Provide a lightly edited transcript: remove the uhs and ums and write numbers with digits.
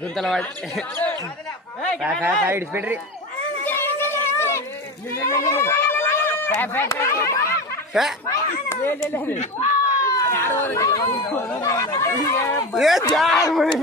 गुंतला वाट काय डिस्पेट रे ये चार मुड़ी